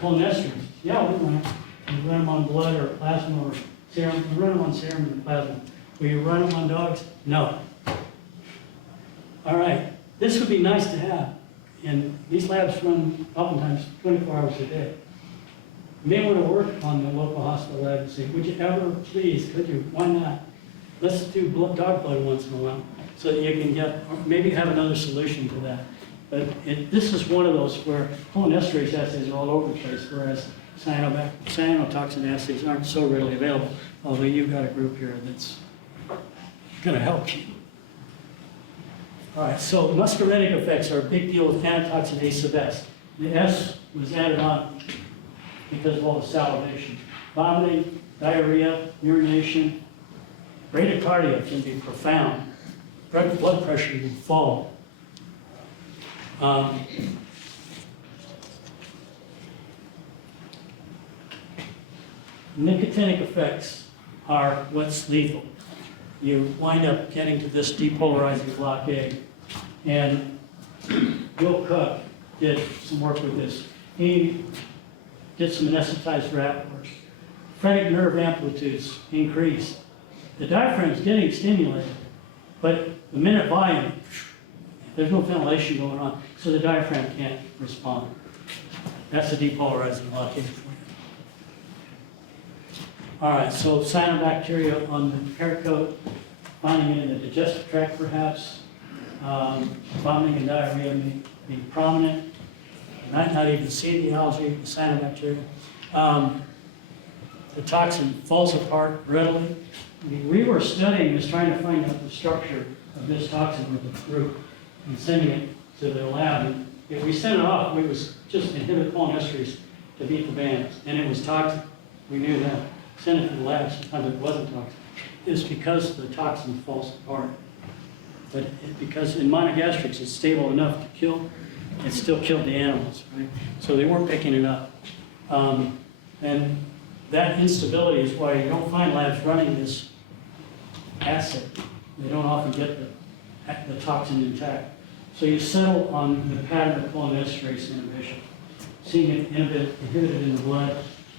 cholinesterase? Yeah, we run it. You run them on blood or plasma or serum. We run them on serum and plasma. Will you run them on dogs? No. All right. This would be nice to have. And these labs run oftentimes 24 hours a day. You may want to work on the local hospital lab and say, would you ever, please, could you? Why not? Let's do dog blood once in a while so that you can get, or maybe have another solution to that. But this is one of those where cholinesterase assays are all over the place, whereas cyanotoxin assays aren't so readily available, although you've got a group here that's going to help you. All right, so muscarinic effects are a big deal with antitoxin A sub S. The S was added on because of all the salivation. Vomiting, diarrhea, urination, bradycardia can be profound. Blood pressure will fall. Nicotinic effects are what's lethal. You wind up getting to this depolarizing blockade. And Bill Cook did some work with this. He did some anesthetized rat work. Phrenic nerve amplitudes increase. The diaphragm is getting stimulated, but the minute volume, there's no ventilation going on, so the diaphragm can't respond. That's a depolarizing blockade for you. All right, so cyanobacteria on the hair coat, finding it in the digestive tract perhaps. Vomiting and diarrhea may be prominent. You might not even see the algae, the cyanobacteria. The toxin falls apart readily. We were studying this, trying to find out the structure of this toxin with the group and sending it to the lab. And if we sent it off, we was just inhibit cholinesterase to beat the bands, and it was toxic. We knew that. Send it to the lab, sometimes it wasn't toxic. It's because the toxin falls apart. But because in monogastrics it's stable enough to kill, it still killed the animals, right? So they weren't picking it up. And that instability is why you don't find labs running this assay. They don't often get the toxin intact. So you settle on the pattern of cholinesterase inhibition, seeing it inhibited in the blood,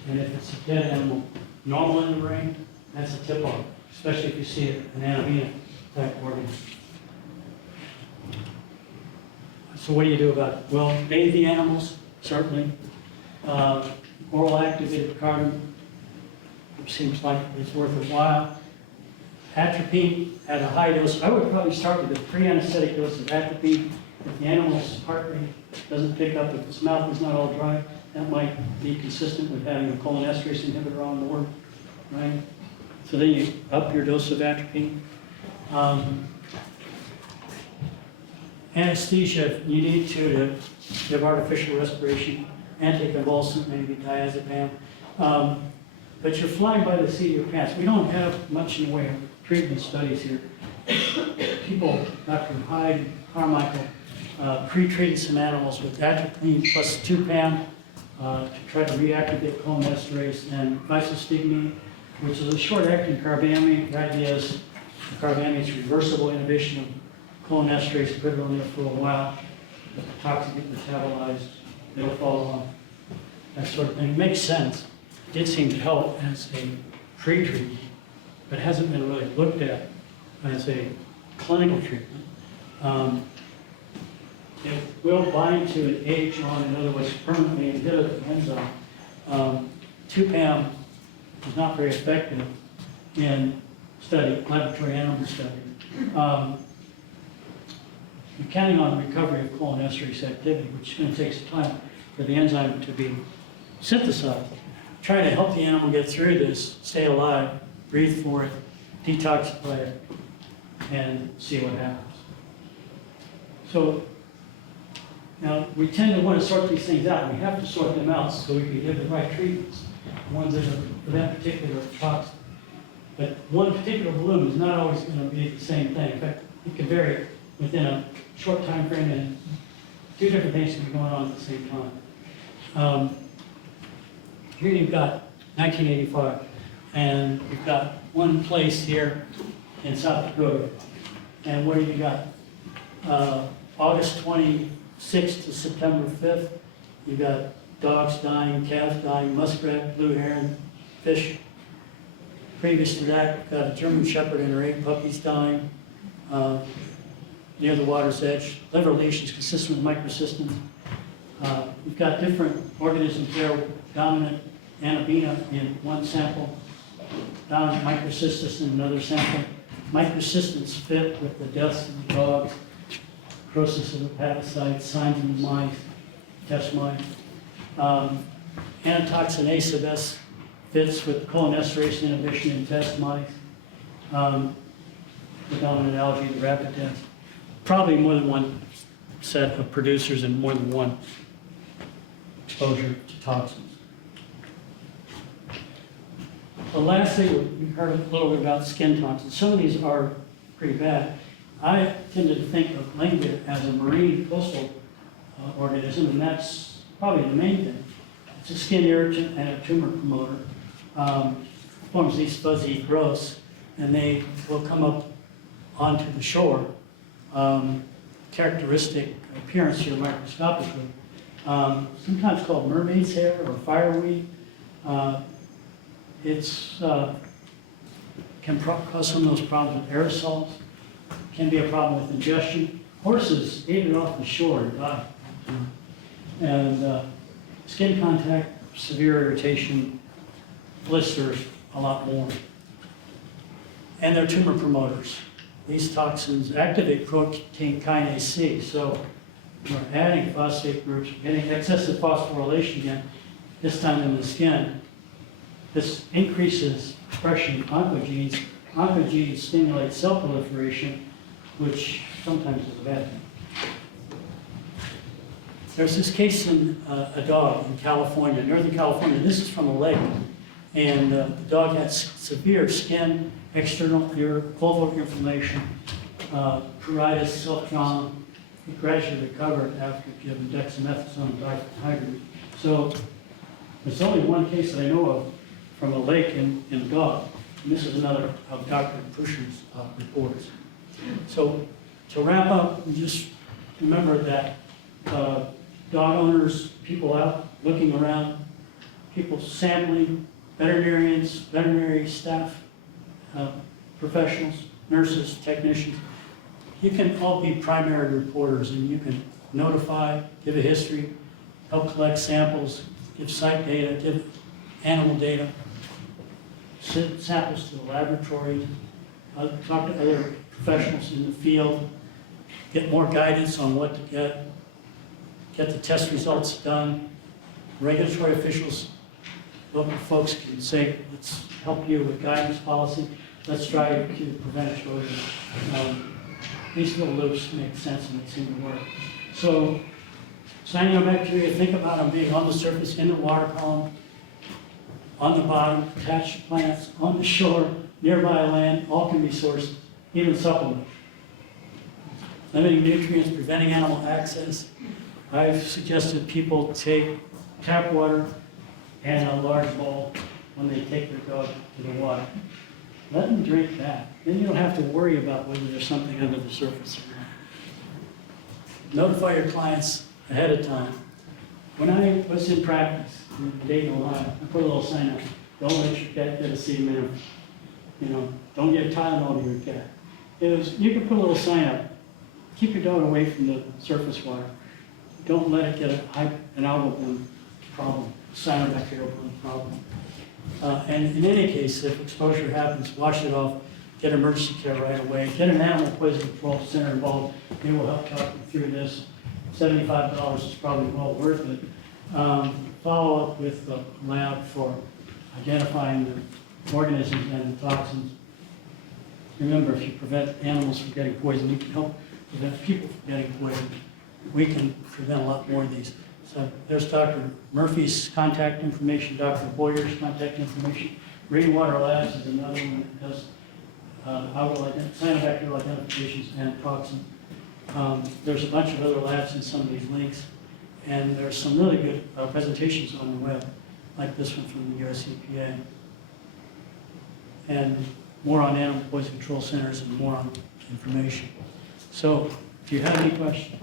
and if it's a dead animal, normal in the brain, that's a tip-off, especially if you see it in anemia type organ. So what do you do about it? Well, bathe the animals, certainly. Oral activated carbon seems like it's worth a while. Atropine at a high dose. I would probably start with a pre-anesthetic dose of atropine. If the animal's heart rate doesn't pick up, if its mouth is not all dry, that might be consistent with having a cholinesterase inhibitor on board, right? So then you up your dose of atropine. Anesthesia, you need to give artificial respiration, anticonvulsant, maybe diazepam. But you're flying by the seat of your pants. We don't have much in the way of treatment studies here. People, Dr. Hyde, Carmichael, pre-treated some animals with atropine plus 2-PAM to try to reactivate cholinesterase and visostigmine, which is a short-acting carbamide. The idea is the carbamide is reversible inhibition of cholinesterase, put it on there for a while, the toxin get metabolized, it'll fall off, that sort of thing. Makes sense. It did seem to help as a pre-treatment, but hasn't been really looked at as a clinical treatment. It will bind to an AHR, in other words, permanently inhibit the enzyme. 2-PAM is not very effective in laboratory animal study. You're counting on recovery of cholinesterase activity, which is going to take some time for the enzyme to be synthesized. Try to help the animal get through this, stay alive, breathe for it, detoxify it, and see what happens. So now we tend to want to sort these things out. We have to sort them out so we can give the right treatments, the ones that are for that particular toxin. But one particular balloon is not always going to be the same thing. In fact, it can vary within a short time frame, and two different things can be going on at the same time. Here you've got 1985, and you've got one place here in South Dakota. And what do you got? August 26th to September 5th, you've got dogs dying, calves dying, muskrat, blue heron, fish. Previous to that, you've got a German Shepherd and her 8 puppies dying. Near the water's edge, liver lesions consistent with microcystins. We've got different organisms there, dominant anabina in one sample, dominant microcystis in another sample. Microcystins fit with the deaths of the dogs, necrosis of the hepatocytes, signs in the mice, test mice. Antitoxinase of S fits with cholinesterase inhibition in test mice. The dominant algae, the rapid death. Probably more than one set of producers and more than one exposure to toxins. The last thing, we heard a little bit about skin toxins. Some of these are pretty bad. I tended to think of language as a marine coastal organism, and that's probably the main thing. It's a skin irritant and a tumor promoter. Forms these fuzzy growths, and they will come up onto the shore. Characteristic appearance here microscopically. Sometimes called mermaid's hair or fireweed. It's can cause some of those problems with aerosols. Can be a problem with ingestion. Horses ate it off the shore and died. And skin contact, severe irritation, blisters, a lot more. And they're tumor promoters. These toxins activate protein kinase C, so we're adding phosphate groups, getting excessive phosphorylation again, this time in the skin. This increases expression of oncogenes. Oncogenes stimulate cell proliferation, which sometimes is a bad thing. There's this case in a dog in California, Northern California. This is from a lake, and the dog had severe skin, external vulval inflammation, pruritus, self-trauma. He gradually recovered after giving dexamethasone and diphenhydramine. So there's only one case that I know of from a lake in a dog, and this is another of Dr. Pusher's reports. So to wrap up, just remember that dog owners, people out looking around, people sampling, veterinarians, veterinary staff, professionals, nurses, technicians, you can all be primary reporters, and you can notify, give a history, help collect samples, give site data, give animal data, send samples to the laboratory, talk to other professionals in the field, get more guidance on what to get the test results done. Regulatory officials, local folks can say, let's help you with guidance policy, let's try to prevent exposure. These little loops make sense and they seem to work. So cyanobacteria, think about them being on the surface, in the water column, on the bottom, attached to plants, on the shore, nearby land, all can be sources, even supplements. Limiting nutrients, preventing animal access. I've suggested people take tap water and a large bowl when they take their dog to the water. Let them drink that. Then you don't have to worry about whether there's something under the surface or not. Notify your clients ahead of time. When I was in practice in Dayton, Ohio, I put a little sign up, don't let your cat get acetaminophen. Don't get Tylenol to your cat. You can put a little sign up, keep your dog away from the surface water. Don't let it get an algal bloom problem, cyanobacterial bloom problem. And in any case, if exposure happens, wash it off, get emergency care right away, get an animal poison control center involved. They will help talk you through this. $75 is probably well worth it. Follow up with the lab for identifying the organisms and the toxins. Remember, if you prevent animals from getting poisoned, you can help prevent people from getting poisoned. We can prevent a lot more of these. So there's Dr. Murphy's contact information, Dr. Boyer's contact information. Rainwater Labs is another one that does cyanobacterial identifications and toxin. There's a bunch of other labs in some of these links, and there's some really good presentations on the web, like this one from the US EPA. And more on animal poison control centers and more on information. So if you have any questions.